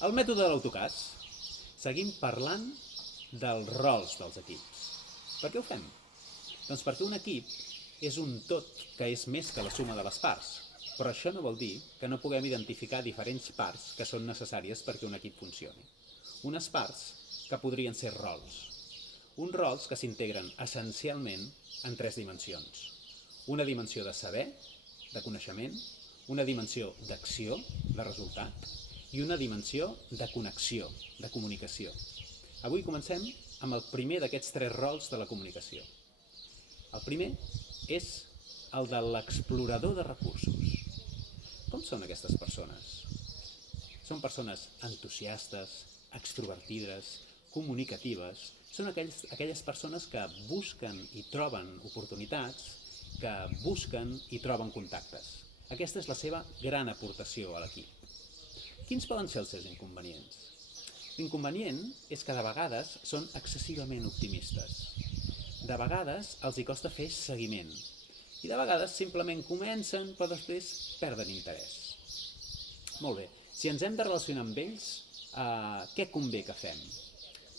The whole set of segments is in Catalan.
El mètode de l'autocàs. Seguim parlant dels rols dels equips. Per què ho fem? Doncs perquè un equip és un tot que és més que la suma de les parts. Però això no vol dir que no puguem identificar diferents parts que són necessàries perquè un equip funcioni. Unes parts que podrien ser rols. Uns rols que s'integren essencialment en 3 dimensions. Una dimensió de saber, de coneixement, una dimensió d'acció, de resultat, i una dimensió de connexió, de comunicació. Avui comencem amb el primer d'aquests 3 rols de la comunicació. El primer és el de l'explorador de recursos. Com són aquestes persones? Són persones entusiastes, extrovertides, comunicatives. Són aquelles persones que busquen i troben oportunitats, que busquen i troben contactes. Aquesta és la seva gran aportació a l'equip. Quins poden ser els seus inconvenients? L'inconvenient és que de vegades són excessivament optimistes. De vegades els hi costa fer seguiment. I de vegades simplement comencen però després perden interès. Molt bé, si ens hem de relacionar amb ells, què convé que fem?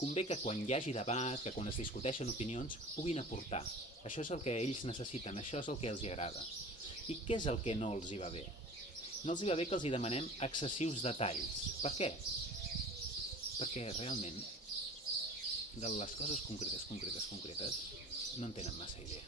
Convé que quan hi hagi debat, que quan es discuteixen opinions, puguin aportar. Això és el que ells necessiten, això és el que els agrada. I què és el que no els hi va bé? No els hi va bé que els hi demanem excessius detalls. Per què? Perquè realment de les coses concretes no en tenen massa idea.